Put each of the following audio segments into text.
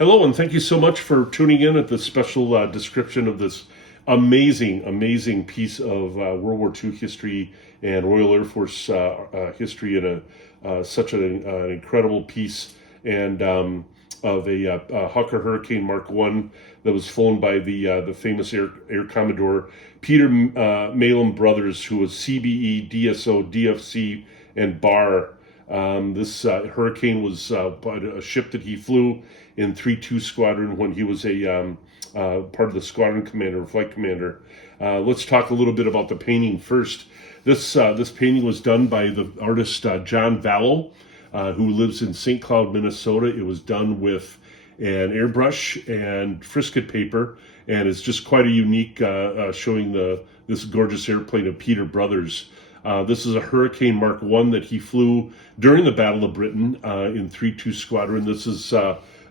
Hello, and thank you so much for tuning in at this special description of this amazing piece of World War II history and Royal Air Force history in such an incredible piece and of a Hawker Hurricane Mark I that was flown by the famous Air Commodore Peter Malin Brothers, who was CBE, DSO, DFC, and BAR. This Hurricane was a ship that he flew in 3-2 Squadron when he was a part of the squadron commander, or flight commander. Let's talk a little bit about the painting first. This painting was done by the artist John Vallow, who lives in St. Cloud, Minnesota. It was done with an airbrush and frisket paper, and it's just quite a unique showing this gorgeous airplane of Peter Brothers. This is a Hurricane Mark I that he flew during the Battle of Britain in 3-2 Squadron. This is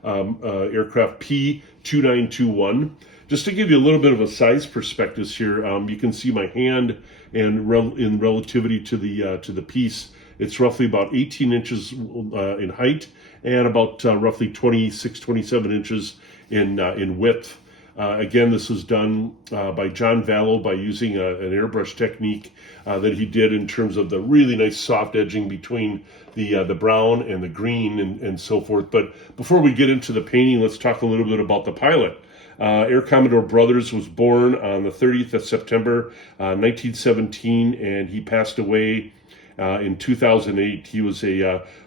aircraft P2921. Just to give you a little bit of a size perspective here, you can see my hand and in relativity to the piece. It's roughly about 18 inches in height and about roughly 26-27 inches in width. Again, this was done by John Vallow by using an airbrush technique that he did in terms of the really nice soft edging between the brown and the green and so forth. But before we get into the painting, let's talk a little bit about the pilot. Air Commodore Brothers was born on the 30th of September, 1917, and he passed away in 2008. He was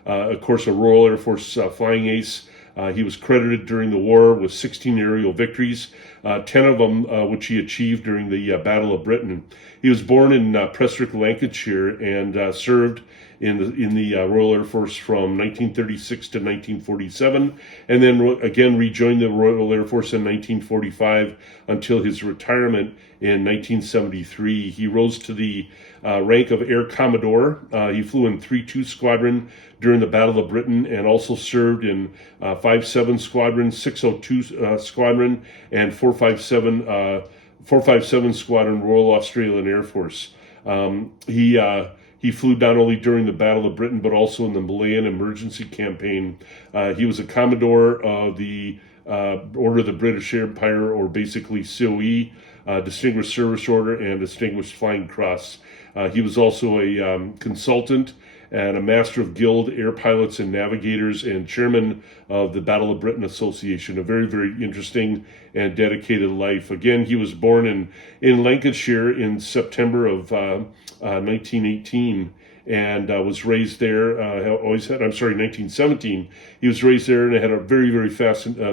of course, a Royal Air Force flying ace. He was credited during the war with 16 aerial victories, 10 of them which he achieved during the Battle of Britain. He was born in Prestwick, Lancashire, and served in the Royal Air Force from 1936 to 1947, and then again rejoined the Royal Air Force in 1945 until his retirement in 1973. He rose to the rank of Air Commodore. He flew in 3-2 Squadron during the Battle of Britain and also served in 5-7 Squadron, 602 Squadron, and 457 Squadron Royal Australian Air Force. He flew not only during the Battle of Britain, but also in the Malayan Emergency Campaign. He was a Commodore of the Order of the British Empire, or basically COE, Distinguished Service Order, and Distinguished Flying Cross. He was also a consultant and a Master of Guild Air Pilots and Navigators, and chairman of the Battle of Britain Association. A very interesting and dedicated life. Again, he was born in Lancashire in September of 1918, and was raised there. 1917. He was raised there and had a very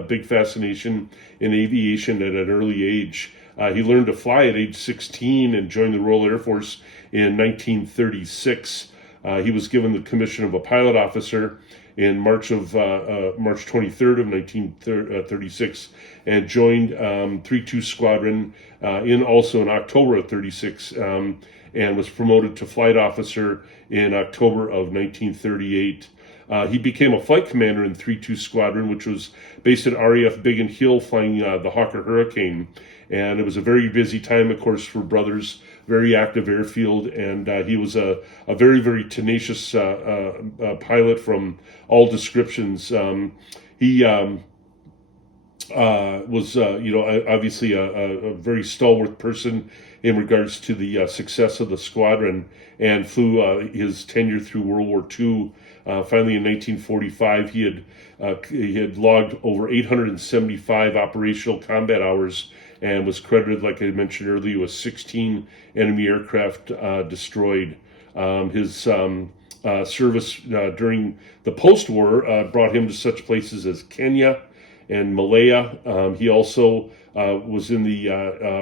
big fascination in aviation at an early age. He learned to fly at age 16 and joined the Royal Air Force in 1936. He was given the commission of a pilot officer in March 23rd of 1936, and joined 3-2 Squadron also in October of 36, and was promoted to flight officer in October of 1938. He became a flight commander in 3-2 Squadron, which was based at RAF Biggin Hill, flying the Hawker Hurricane. And it was a very busy time, of course, for Brothers, very active airfield, and he was a very tenacious pilot from all descriptions. He was, obviously a very stalwart person in regards to the success of the squadron, and flew his tenure through World War II. Finally, in 1945, he had logged over 875 operational combat hours, and was credited, like I mentioned earlier, with 16 enemy aircraft destroyed. His service during the post-war brought him to such places as Kenya and Malaya. He also was in the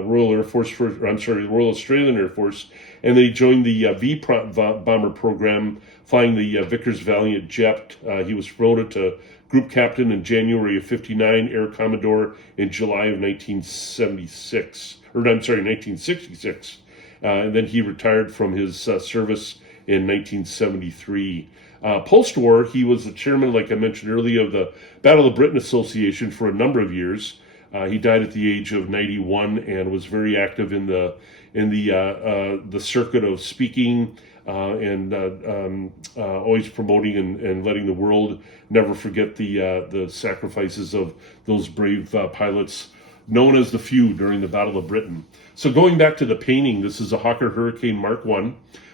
Royal Australian Air Force, and then he joined the V bomber program, flying the Vickers Valiant jet. He was promoted to Group Captain in January of 59, Air Commodore in July of 1966. And then he retired from his service in 1973. Post-war, he was the chairman, like I mentioned earlier, of the Battle of Britain Association for a number of years. He died at the age of 91 and was very active in the circuit of speaking always promoting and letting the world never forget the sacrifices of those brave pilots, known as the Few, during the Battle of Britain. So going back to the painting, this is a Hawker Hurricane Mark I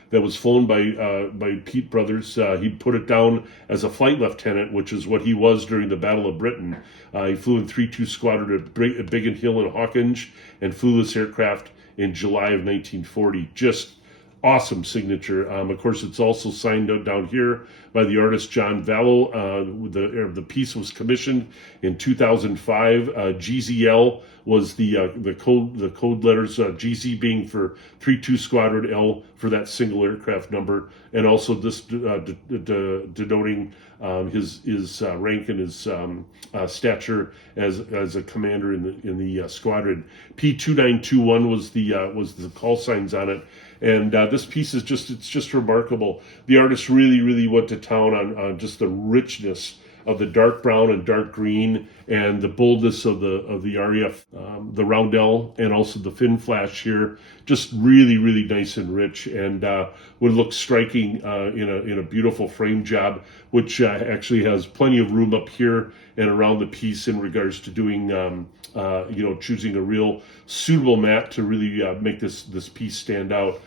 that was flown by Pete Brothers. He put it down as a flight lieutenant, which is what he was during the Battle of Britain. He flew in 3-2 Squadron at Biggin Hill in Hawkinge and flew this aircraft in July of 1940. Just awesome signature. Of course, it's also signed out down here by the artist John Vallow. The piece was commissioned in 2005. GZL was the code letters, GZ being for 3-2 Squadron, L for that single aircraft number, and also this denoting his rank and his stature as a commander in the squadron. P2921 was the call signs on it. And this piece is just remarkable. The artist really went to town on just the richness of the dark brown and dark green, and the boldness of the RAF, the roundel, and also the fin flash here. Just really nice and rich, and would look striking in a beautiful frame job, which actually has plenty of room up here and around the piece in regards to doing choosing a real suitable mat to really make this piece stand out.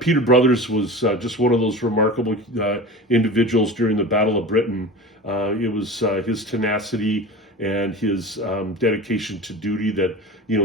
Peter Brothers was just one of those remarkable individuals during the Battle of Britain. It was his tenacity and his dedication to duty that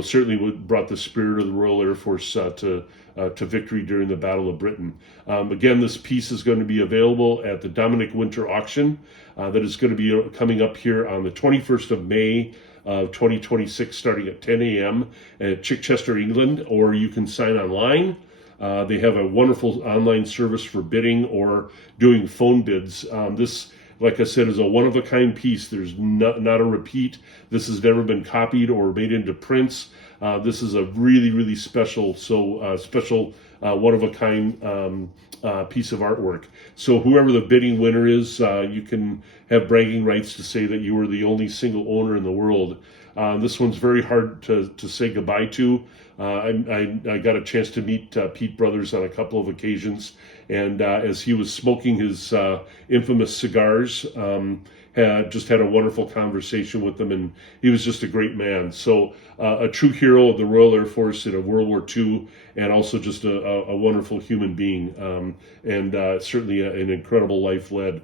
certainly brought the spirit of the Royal Air Force to victory during the Battle of Britain. Again, this piece is going to be available at the Dominic Winter auction that is going to be coming up here on the 21st of May of 2026, starting at 10 a.m. at Chichester, England, or you can sign online. They have a wonderful online service for bidding or doing phone bids. This, like I said, is a one-of-a-kind piece. There's not a repeat. This has never been copied or made into prints. This is a really special, one-of-a-kind piece of artwork. So whoever the bidding winner is, you can have bragging rights to say that you were the only single owner in the world. This one's very hard to say goodbye to. I got a chance to meet Pete Brothers on a couple of occasions, and as he was smoking his infamous cigars, had a wonderful conversation with them, and he was just a great man. So a true hero of the Royal Air Force in World War II, and also just a wonderful human being, and certainly an incredible life led.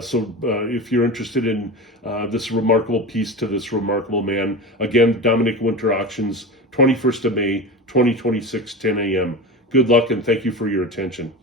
So if you're interested in this remarkable piece to this remarkable man, again, Dominic Winter Auctions, 21st of May, 2026, 10 a.m. Good luck, and thank you for your attention.